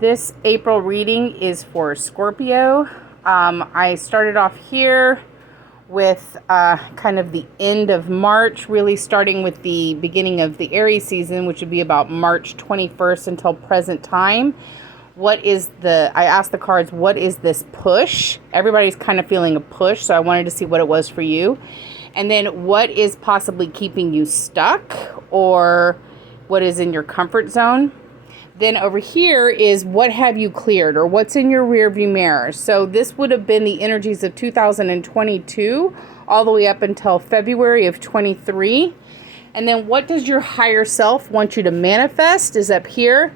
This April reading is for Scorpio. I started off here with kind of the end of March, really starting with the beginning of the Aries season, which would be about March 21st until present time. I asked the cards, what is this push? Everybody's kind of feeling a push, so I wanted to see what it was for you. And then what is possibly keeping you stuck, or what is in your comfort zone? Then over here is what have you cleared, or what's in your rearview mirror. So this would have been the energies of 2022 all the way up until February of 23. And then what does your higher self want you to manifest is up here.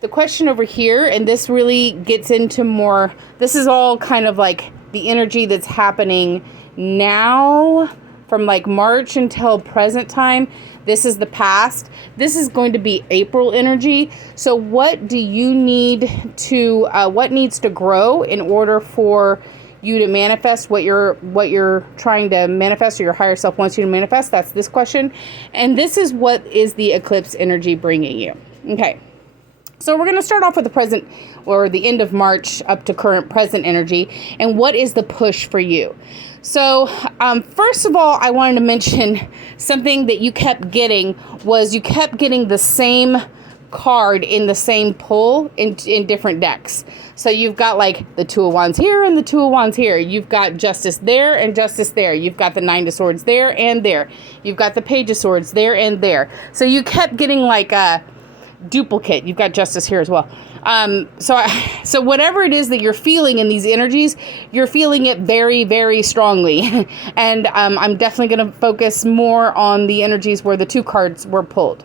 The question over here, and this really gets into more, this is all kind of like the energy that's happening now from like March until present time. This is the past. This is going to be April energy. So what do you need to, what needs to grow in order for you to manifest what you're trying to manifest, or your higher self wants you to manifest? That's this question. And this is what is the eclipse energy bringing you. Okay. So we're going to start off with the present, or the end of March up to current present energy. And what is the push for you? So first of all, I wanted to mention something that you kept getting was you kept getting the same card in the same pull in different decks. So you've got like the Two of Wands here and the Two of Wands here. You've got Justice there and Justice there. You've got the Nine of Swords there and there. You've got the Page of Swords there and there. So you kept getting like a duplicate. You've got Justice here as well. So whatever it is that you're feeling in these energies, you're feeling it very, very strongly. And I'm definitely going to focus more on the energies where the two cards were pulled.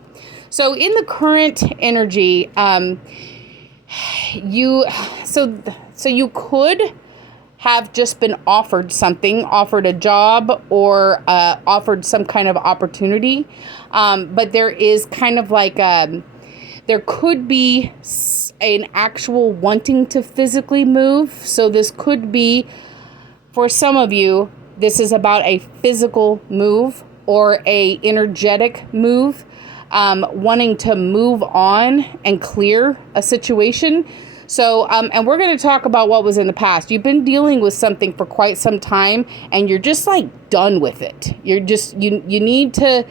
So in the current energy, you could have just been offered something, offered a job, or offered some kind of opportunity. But there is kind of like there could be an actual wanting to physically move. So this could be, for some of you, this is about a physical move or a energetic move, wanting to move on and clear a situation. So, and we're going to talk about what was in the past. You've been dealing with something for quite some time, and you're just like done with it. You're just, you need to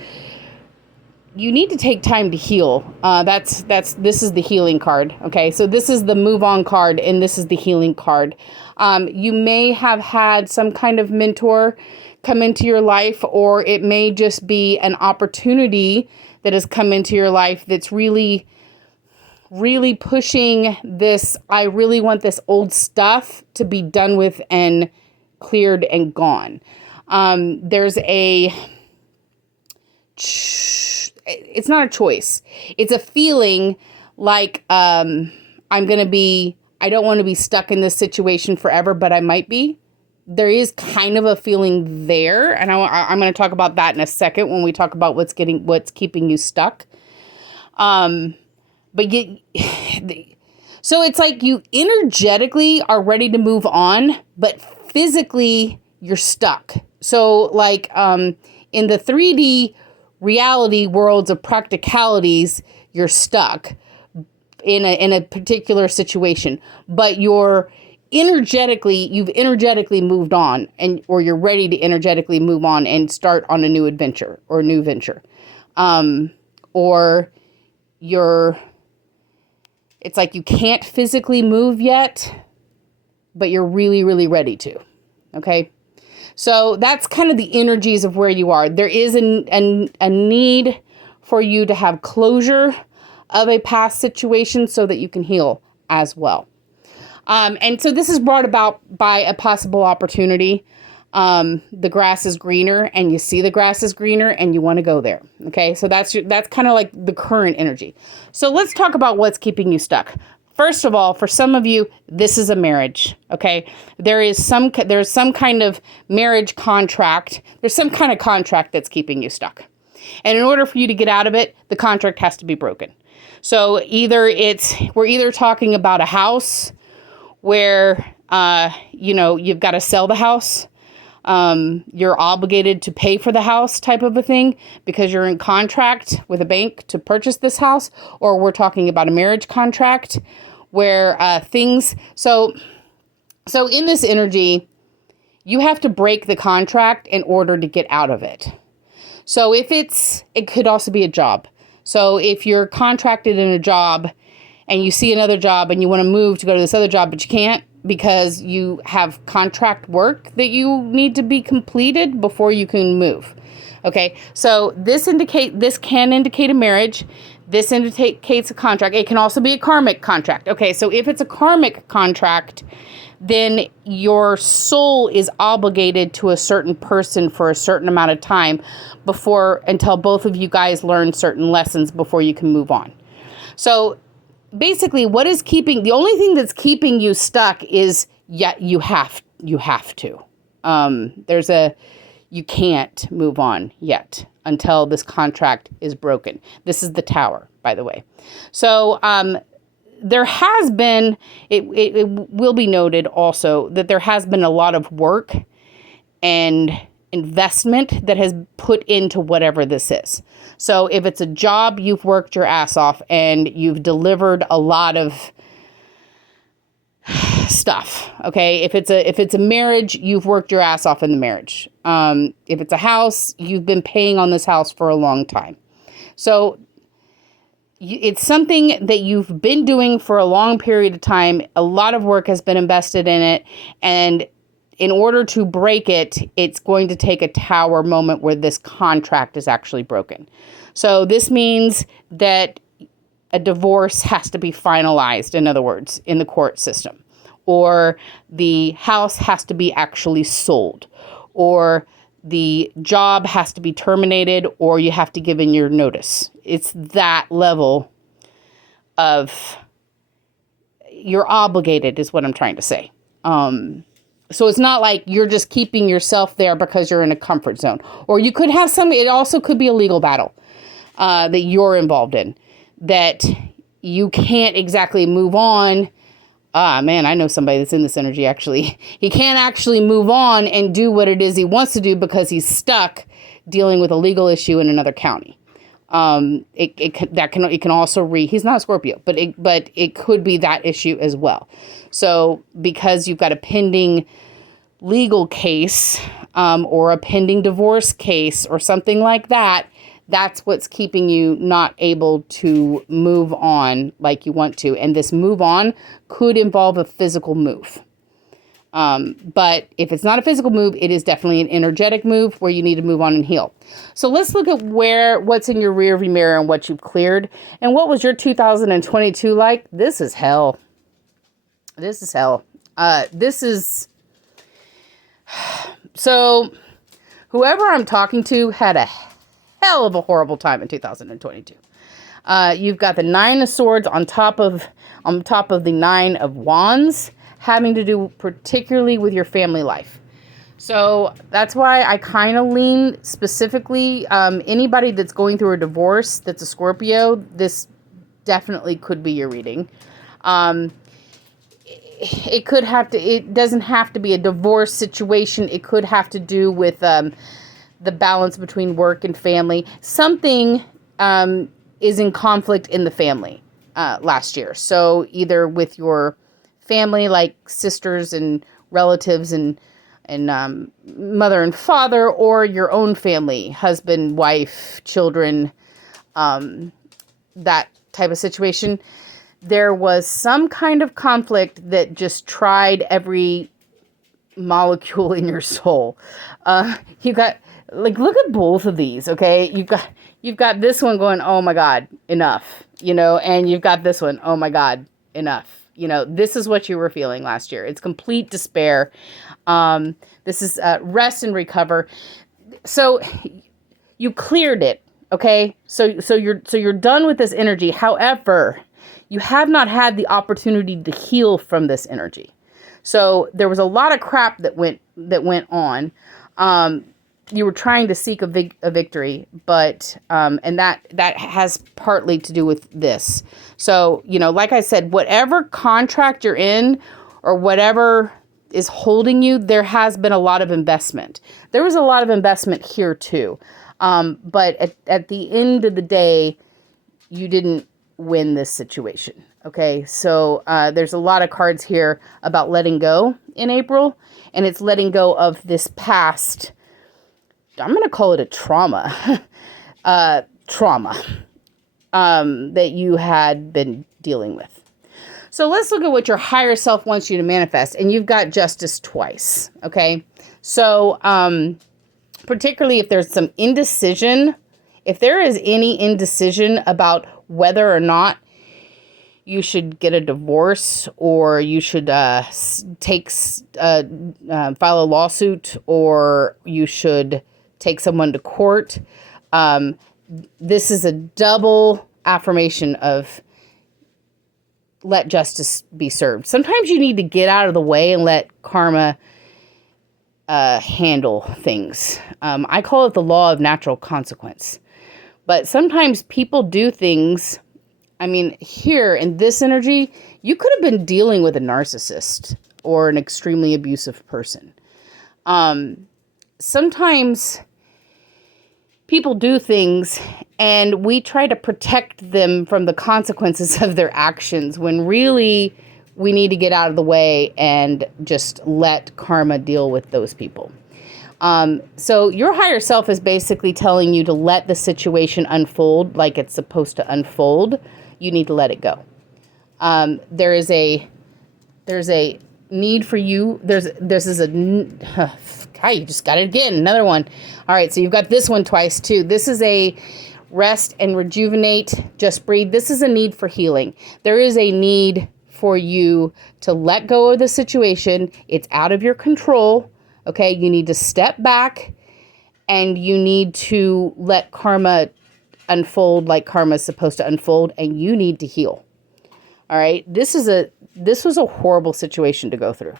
take time to heal. This is the healing card. Okay. So this is the move on card, and this is the healing card. You may have had some kind of mentor come into your life, or it may just be an opportunity that has come into your life that's really, really pushing this. I really want this old stuff to be done with and cleared and gone. It's not a choice. It's a feeling like I don't want to be stuck in this situation forever, but I might be. There is kind of a feeling there, and I'm going to talk about that in a second when we talk about what's keeping you stuck. So it's like you energetically are ready to move on, but physically you're stuck. So like in the 3D reality worlds of practicalities, you're stuck in a particular situation, but you've energetically moved on, or you're ready to energetically move on and start on a new adventure or a new venture. Or it's like you can't physically move yet, but you're really, really ready to. Okay. So that's kind of the energies of where you are. There is a need for you to have closure of a past situation so that you can heal as well. And so this is brought about by a possible opportunity. The grass is greener, and you see the grass is greener, and you want to go there. Okay, so that's kind of like the current energy. So let's talk about what's keeping you stuck. First of all, for some of you, this is a marriage, okay? There's some kind of marriage contract. There's some kind of contract that's keeping you stuck. And in order for you to get out of it, the contract has to be broken. So we're either talking about a house where, you've got to sell the house. You're obligated to pay for the house type of a thing because you're in contract with a bank to purchase this house, or we're talking about a marriage contract where so in this energy, you have to break the contract in order to get out of it. So it could also be a job. So if you're contracted in a job and you see another job and you want to move to go to this other job, but you can't because you have contract work that you need to be completed before you can move. Okay, so this can indicate a marriage. This indicates a contract. It can also be a karmic contract. Okay, so if it's a karmic contract, then your soul is obligated to a certain person for a certain amount of time until both of you guys learn certain lessons before you can move on. So basically, the only thing that's keeping you stuck is you have to. You can't move on yet until this contract is broken. This is the Tower, by the way. So there has been, it will be noted also that there has been a lot of work and investment that has put into whatever this is. So if it's a job, you've worked your ass off and you've delivered a lot of stuff. Okay. If it's a marriage, you've worked your ass off in the marriage. If it's a house, you've been paying on this house for a long time. So it's something that you've been doing for a long period of time. A lot of work has been invested in it. And in order to break it, it's going to take a Tower moment where this contract is actually broken. So this means that a divorce has to be finalized, in other words, in the court system. Or the house has to be actually sold. Or the job has to be terminated, or you have to give in your notice. It's that level of, you're obligated is what I'm trying to say. So it's not like you're just keeping yourself there because you're in a comfort zone. Or you could have it also could be a legal battle that you're involved in, that you can't exactly move on. Man, I know somebody that's in this energy, actually. He can't actually move on and do what it is he wants to do because he's stuck dealing with a legal issue in another county. It can also he's not a Scorpio, but it could be that issue as well. So because you've got a pending legal case, or a pending divorce case or something like that, that's what's keeping you not able to move on like you want to. And this move on could involve a physical move. But if it's not a physical move, it is definitely an energetic move where you need to move on and heal. So let's look at what's in your rearview mirror and what you've cleared. And what was your 2022 like? This is hell. This is hell. So whoever I'm talking to had a hell of a horrible time in 2022. You've got the 9 of Swords on top of the 9 of Wands, having to do particularly with your family life. So that's why I kind of lean specifically, anybody that's going through a divorce that's a Scorpio, this definitely could be your reading. It doesn't have to be a divorce situation. It could have to do with the balance between work and family. Something is in conflict in the family last year. So either with your family, like sisters and relatives and mother and father, or your own family, husband, wife, children, that type of situation. There was some kind of conflict that just tried every molecule in your soul. You got, look at both of these, okay? You've got this one going, oh my God, enough, and you've got this one, oh my God, enough. This is what you were feeling last year. It's complete despair. This is rest and recover. So you cleared it, okay? So you're done with this energy. However, you have not had the opportunity to heal from this energy. So there was a lot of crap that went on. You were trying to seek a victory, but and that has partly to do with this. So, like I said, whatever contract you're in or whatever is holding you, there has been a lot of investment. There was a lot of investment here too. But at the end of the day, you didn't win this situation. Okay, so there's a lot of cards here about letting go in April, and it's letting go of this past, I'm going to call it a trauma, trauma that you had been dealing with. So let's look at what your higher self wants you to manifest, and you've got justice twice, okay? So particularly if there's some indecision, if there is any indecision about whether or not you should get a divorce, or you should file a lawsuit, or you should take someone to court. This is a double affirmation of let justice be served. Sometimes you need to get out of the way and let karma handle things. I call it the law of natural consequence. But sometimes people do things. I mean, here in this energy, you could have been dealing with a narcissist or an extremely abusive person. Sometimes people do things and we try to protect them from the consequences of their actions when really we need to get out of the way and just let karma deal with those people. So your higher self is basically telling you to let the situation unfold like it's supposed to unfold. You need to let it go. There's a need for you. God, you just got it again. Another one. All right. So you've got this one twice too. This is a rest and rejuvenate, just breathe. This is a need for healing. There is a need for you to let go of the situation. It's out of your control. Okay. You need to step back and you need to let karma unfold like karma is supposed to unfold, and you need to heal. All right. This was a horrible situation to go through.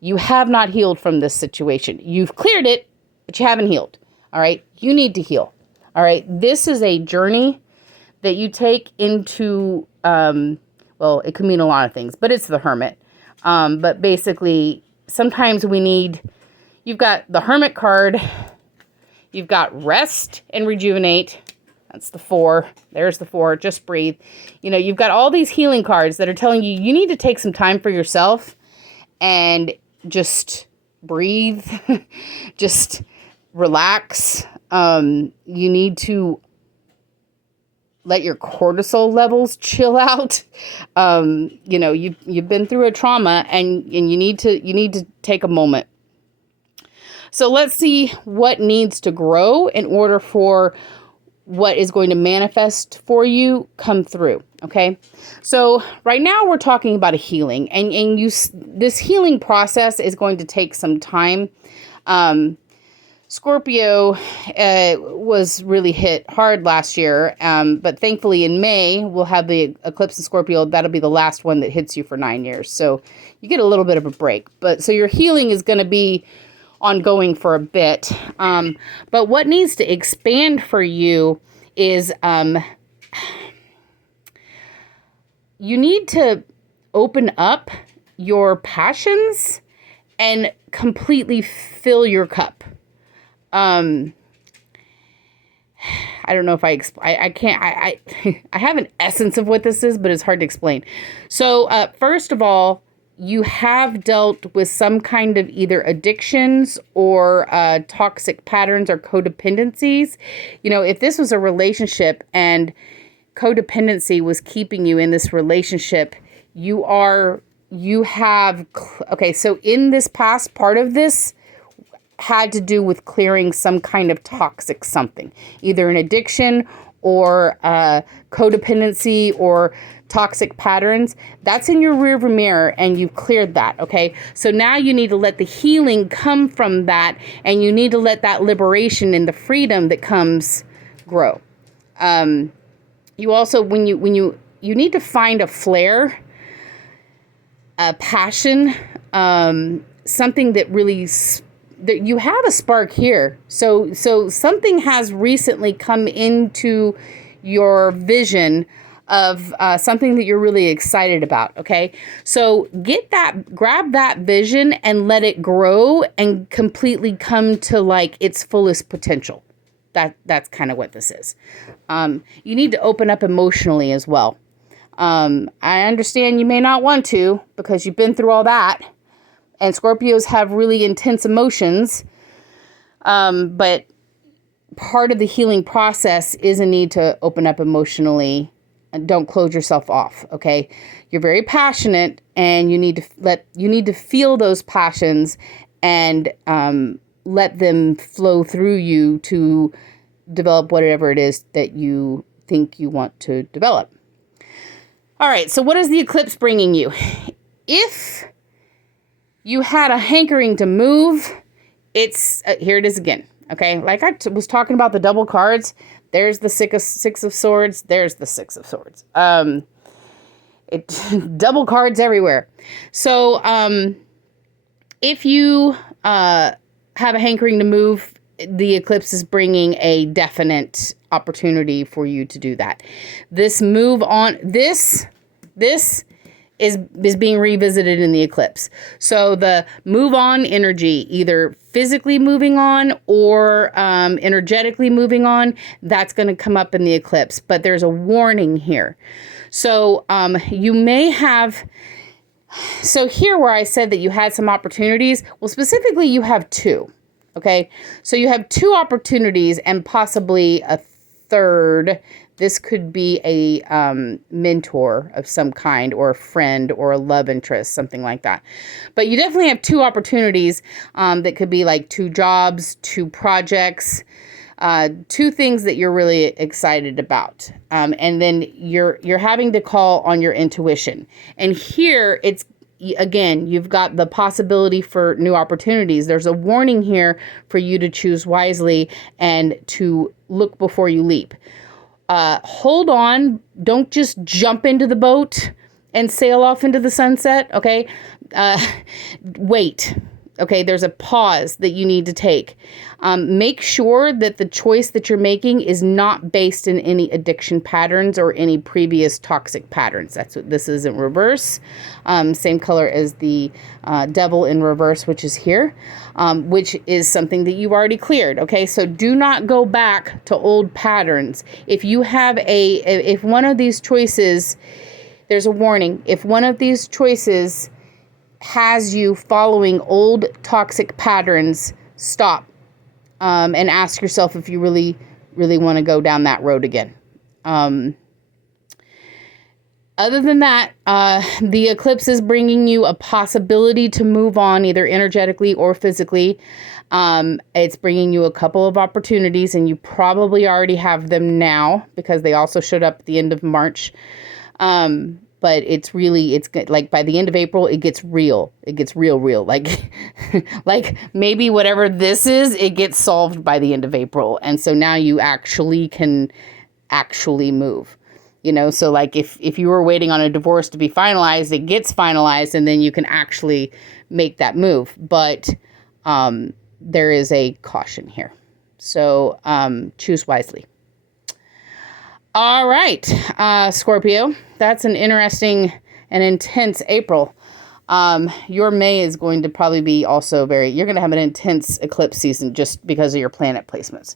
You have not healed from this situation. You've cleared it, but you haven't healed. All right. You need to heal. All right. This is a journey that you take into, well, it can mean a lot of things, but it's the Hermit. But basically, sometimes you've got the Hermit card, you've got rest and rejuvenate. That's the 4. There's the 4. Just breathe. You know, you've got all these healing cards that are telling you you need to take some time for yourself and just breathe. Just relax. You need to let your cortisol levels chill out. You know, you've been through a trauma and you need to take a moment. So let's see what needs to grow in order for what is going to manifest for you come through. Okay. So right now we're talking about a healing, and this healing process is going to take some time. Scorpio was really hit hard last year. But thankfully in May, we'll have the eclipse in Scorpio. That'll be the last one that hits you for 9 years. So you get a little bit of a break, but so your healing is going to be ongoing for a bit. But what needs to expand for you is you need to open up your passions and completely fill your cup. I don't know if I can't, I have an essence of what this is, but it's hard to explain. So, first of all, you have dealt with some kind of either addictions or toxic patterns or codependencies. You know, if this was a relationship and codependency was keeping you in this relationship, okay, so in this past, part of this had to do with clearing some kind of toxic something, either an addiction or codependency or toxic patterns. That's in your rearview mirror and you've cleared that. Okay. So now you need to let the healing come from that, and you need to let that liberation and the freedom that comes grow. You also, when you need to find a flare, a passion, something that really, that you have a spark here. So something has recently come into your vision of something that you're really excited about. Okay. So grab that vision and let it grow and completely come to like its fullest potential. That's kind of what this is. You need to open up emotionally as well. I understand you may not want to because you've been through all that. And Scorpios have really intense emotions. But part of the healing process is a need to open up emotionally and don't close yourself off. Okay. You're very passionate and you need to feel those passions and, let them flow through you to develop whatever it is that you think you want to develop. All right. So what is the eclipse bringing you? If you had a hankering to move, it's here it is again. Okay. Like I was talking about the double cards. There's the six of swords. There's the Six of Swords. Double cards everywhere. So, if you, have a hankering to move, the eclipse is bringing a definite opportunity for you to do that. This move on, this is being revisited in the eclipse. So the move on energy, either physically moving on or energetically moving on, that's going to come up in the eclipse. But there's a warning here. So you may have... So here where I said that you had some opportunities, well, specifically you have two, okay? So you have two opportunities and possibly a third. This could be a mentor of some kind or a friend or a love interest, something like that. But you definitely have two opportunities that could be like two jobs, two projects, two things that you're really excited about. And then you're having to call on your intuition. And here it's, again, you've got the possibility for new opportunities. There's a warning here for you to choose wisely and to look before you leap. Hold on. Don't just jump into the boat and sail off into the sunset. Okay. Wait. Okay, there's a pause that you need to take. Make sure that the choice that you're making is not based in any addiction patterns or any previous toxic patterns. That's what this is in reverse. Same color as the devil in reverse, which is here, which is something that you've already cleared. Okay, so do not go back to old patterns. If you have if one of these choices, there's a warning. If one of these choices has you following old toxic patterns, stop and ask yourself if you really, really want to go down that road again. Other than that, the eclipse is bringing you a possibility to move on either energetically or physically. It's bringing you a couple of opportunities, and you probably already have them now because they also showed up at the end of March. But it's like by the end of April, it gets real. It gets real. Like, like maybe whatever this is, it gets solved by the end of April. And so now you actually can move, so like if you were waiting on a divorce to be finalized, it gets finalized and then you can actually make that move. But, there is a caution here. So, choose wisely. All right, Scorpio, that's an interesting and intense April. Your May is going to probably be also you're going to have an intense eclipse season just because of your planet placements.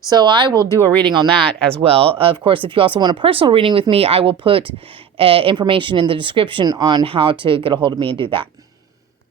So I will do a reading on that as well. Of course, if you also want a personal reading with me, I will put information in the description on how to get a hold of me and do that.